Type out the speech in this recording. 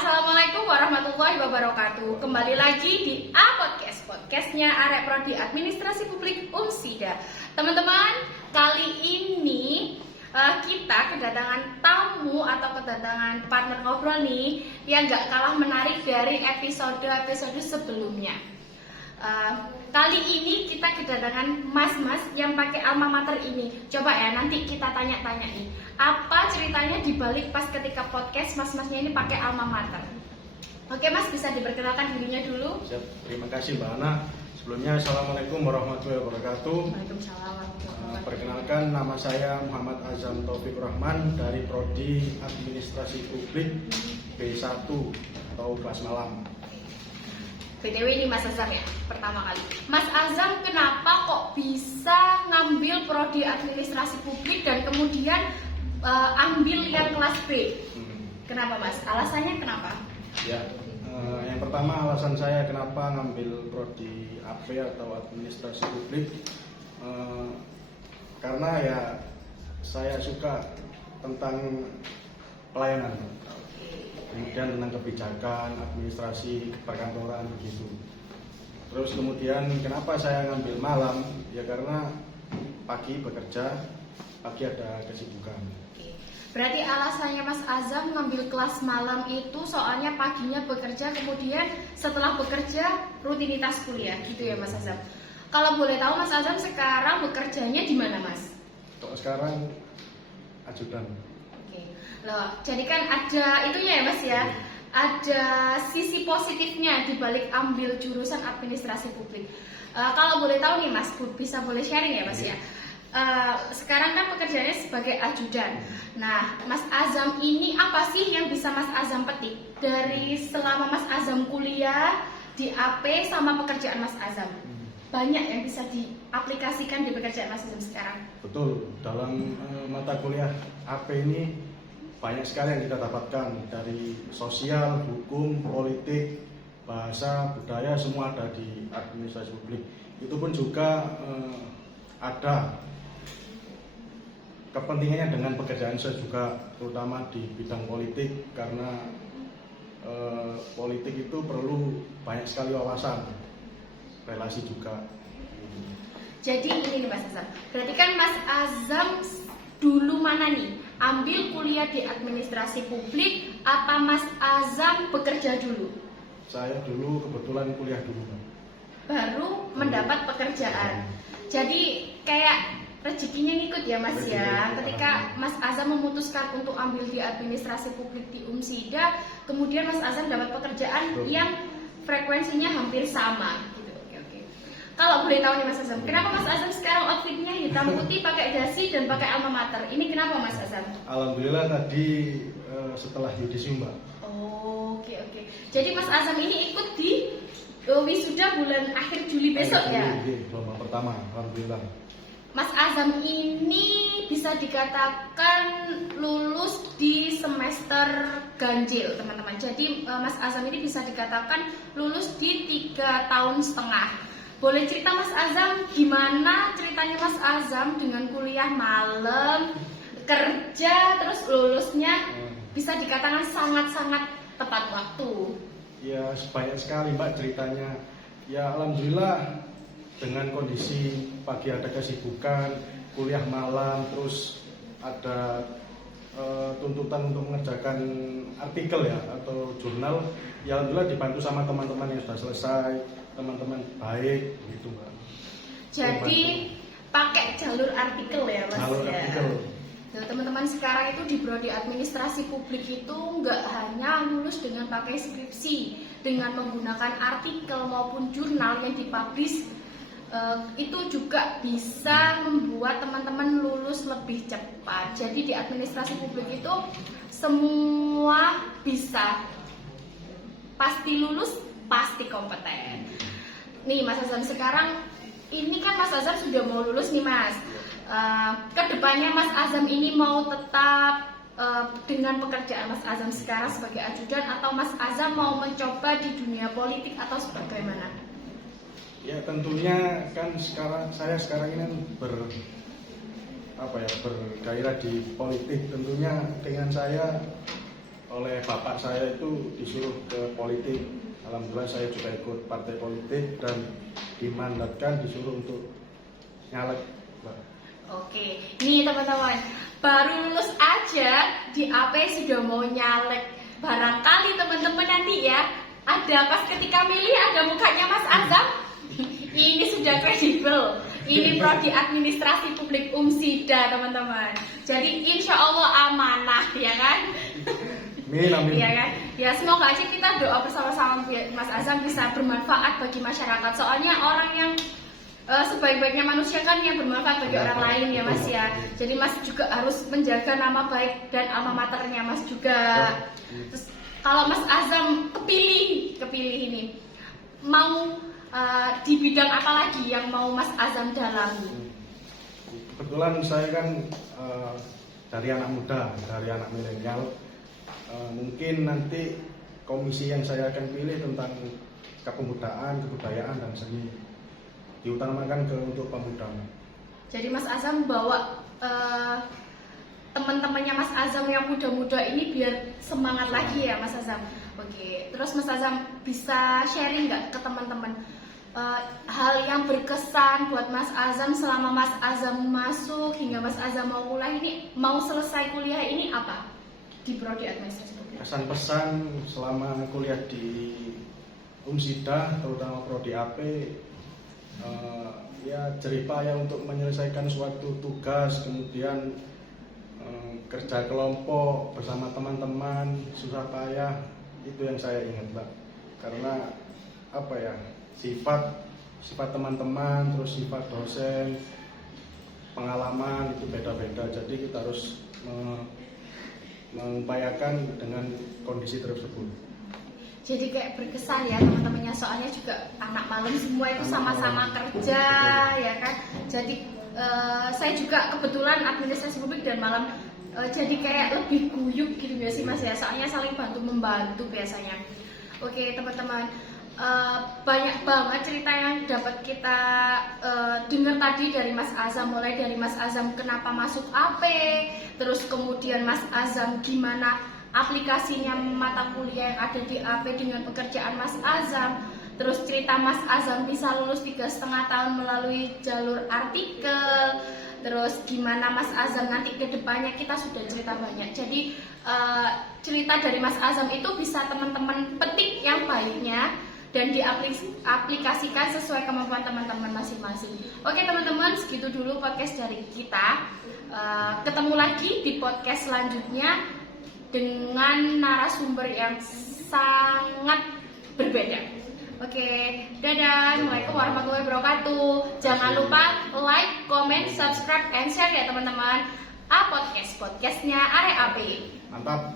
Assalamualaikum warahmatullahi wabarakatuh. Kembali lagi di Podcastnya Arek Prodi Administrasi Publik Umsida. Teman-teman, kali ini kita kedatangan tamu atau kedatangan partner ngobrol nih yang gak kalah menarik dari episode sebelumnya. Kali ini kita kedatangan mas-mas yang pakai alma mater ini. Coba ya, nanti kita tanya-tanya nih, apa ceritanya dibalik pas ketika podcast mas-masnya ini pakai alma mater. Oke mas, bisa diperkenalkan dirinya dulu. Siap, terima kasih Mbak Ana. Sebelumnya Assalamualaikum warahmatullahi wabarakatuh. Waalaikumsalam warahmatullahi wabarakatuh. Perkenalkan, nama saya Muhammad Azam Taufik Rahman dari Prodi Administrasi Publik B1 atau kelas malam. BTW ini Mas Azam ya, pertama kali. Mas Azam kenapa kok bisa ngambil Prodi Administrasi Publik dan kemudian ambil yang kelas B? Kenapa Mas? Alasannya kenapa? Ya, yang pertama alasan saya kenapa ngambil Prodi AP atau Administrasi Publik, karena ya saya suka tentang pelayanan. Kemudian tentang kebijakan, administrasi, perkantoran begitu. Terus kemudian kenapa saya ngambil malam? Ya karena pagi bekerja, pagi ada kesibukan. Berarti alasannya Mas Azam ngambil kelas malam itu soalnya paginya bekerja, kemudian setelah bekerja rutinitas kuliah, gitu ya Mas Azam. Kalau boleh tahu Mas Azam sekarang bekerjanya di mana Mas? Kalau sekarang ajudan. Loh, jadi kan ada itunya ya Mas ya, ada sisi positifnya di balik ambil jurusan administrasi publik. Kalau boleh tahu nih Mas, bisa boleh sharing ya Mas ya. Sekarang kan pekerjaannya sebagai ajudan. Nah, Mas Azam ini apa sih yang bisa Mas Azam petik dari selama Mas Azam kuliah di AP sama pekerjaan Mas Azam? Banyak yang bisa diaplikasikan di pekerjaan Mas Azam sekarang. Betul, dalam mata kuliah AP ini banyak sekali yang kita dapatkan dari sosial, hukum, politik, bahasa, budaya, semua ada di administrasi publik. Itu pun juga ada kepentingannya dengan pekerjaan saya juga, terutama di bidang politik, karena politik itu perlu banyak sekali wawasan, relasi juga. Jadi ini nih Mas Azam, berarti kan Mas Azam dulu mana nih? Ambil kuliah di administrasi publik, apa Mas Azam bekerja dulu? Saya dulu kebetulan kuliah dulu. Baru mendapat pekerjaan. Jadi kayak rezekinya ngikut ya Mas ya. Ketika Mas Azam memutuskan untuk ambil di administrasi publik di Umsida, kemudian Mas Azam dapat pekerjaan yang frekuensinya hampir sama. Kalau boleh tahu nih Mas Azam, kenapa Mas Azam sekarang outfitnya hitam putih, pakai dasi dan pakai alma mater? Ini kenapa Mas Azam? Alhamdulillah tadi setelah yudisium Mbak. Oke. Jadi Mas Azam ini ikut di wisuda bulan akhir Juli besok ya? Gelombang pertama, alhamdulillah. Mas Azam ini bisa dikatakan lulus di semester ganjil teman-teman. Jadi Mas Azam ini bisa dikatakan lulus di 3,5 tahun. Boleh cerita Mas Azam gimana ceritanya Mas Azam dengan kuliah malam, kerja, terus lulusnya bisa dikatakan sangat-sangat tepat waktu? Ya banyak sekali Mbak ceritanya. Ya alhamdulillah dengan kondisi pagi ada kesibukan, kuliah malam, terus ada tuntutan untuk mengerjakan artikel ya atau jurnal. Ya alhamdulillah dibantu sama teman-teman yang sudah selesai, teman-teman baik gitu Mbak. Jadi pakai jalur artikel ya Mas jalur ya. Artikel. Nah, teman-teman sekarang itu di Prodi Administrasi Publik itu nggak hanya lulus dengan pakai skripsi, dengan menggunakan artikel maupun jurnal yang dipublish, itu juga bisa membuat teman-teman lulus lebih cepat. Jadi di administrasi publik itu semua bisa, pasti lulus, pasti kompeten. Nih Mas Azam sekarang, ini kan Mas Azam sudah mau lulus nih Mas. Kedepannya Mas Azam ini mau tetap dengan pekerjaan Mas Azam sekarang sebagai ajudan, atau Mas Azam mau mencoba di dunia politik atau sebagaimana? Ya tentunya kan saya sekarang ini bergairah di politik. Tentunya dengan saya oleh bapak saya itu disuruh ke politik. Alhamdulillah saya juga ikut partai politik dan dimandatkan disuruh untuk nyalek, Mbak. Oke, nih teman-teman, baru lulus aja di AP sudah mau nyalek. Barangkali teman-teman nanti ya ada pas ketika milih ada mukanya Mas Azam. Ini sudah kredibel. Ini prodi administrasi publik Umsida teman-teman. Jadi insya Allah amanah ya kan? Amin. Iya kan? Ya semoga aja kita doa bersama-sama biar Mas Azam bisa bermanfaat bagi masyarakat. Soalnya orang yang sebaik-baiknya manusia kan yang bermanfaat bagi orang lain ya Mas ya. Jadi Mas juga harus menjaga nama baik dan alma maternya Mas juga. Terus kalau Mas Azam kepilih ini mau di bidang apa lagi yang mau Mas Azam dalami? Kebetulan saya kan dari anak muda, dari anak milenial. Mungkin nanti komisi yang saya akan pilih tentang kepemudaan, kebudayaan dan seni, diutamakan untuk pemuda. Jadi Mas Azam bawa teman-temannya Mas Azam yang muda-muda ini biar semangat lagi ya Mas Azam. Oke, terus Mas Azam bisa sharing nggak ke teman-teman hal yang berkesan buat Mas Azam selama Mas Azam masuk hingga Mas Azam mau kuliah ini, mau selesai kuliah ini apa? Di prodi administrasi publik. Kesan-pesan selama kuliah di Umsida, terutama prodi AP, ya jerih payah untuk menyelesaikan suatu tugas, kemudian kerja kelompok bersama teman-teman, susah payah, itu yang saya ingat, Mbak. Karena apa ya, sifat teman-teman, terus sifat dosen, pengalaman itu beda-beda, jadi kita harus mengupayakan dengan kondisi tersebut. Jadi kayak berkesan ya teman-temannya, soalnya juga anak malam semua itu sama-sama kerja ya kan. Jadi saya juga kebetulan administrasi publik dan malam, jadi kayak lebih guyup gitu ya sih Mas ya, soalnya saling bantu membantu biasanya. Oke teman-teman, banyak banget cerita yang dapat kita dengar tadi dari Mas Azam, mulai dari Mas Azam kenapa masuk AP, terus kemudian Mas Azam gimana aplikasinya mata kuliah yang ada di AP dengan pekerjaan Mas Azam, terus cerita Mas Azam bisa lulus 3,5 tahun melalui jalur artikel, terus gimana Mas Azam nanti ke depannya, kita sudah cerita banyak. Jadi cerita dari Mas Azam itu bisa teman-teman petik yang baiknya dan diaplikasikan sesuai kemampuan teman-teman masing-masing. Oke teman-teman, segitu dulu podcast dari kita. Ketemu lagi di podcast selanjutnya dengan narasumber yang sangat berbeda. Oke, dadah. Assalamualaikum warahmatullahi wabarakatuh. Jangan lupa like, comment, subscribe, and share ya teman-teman. Podcastnya Are AP. Mantap.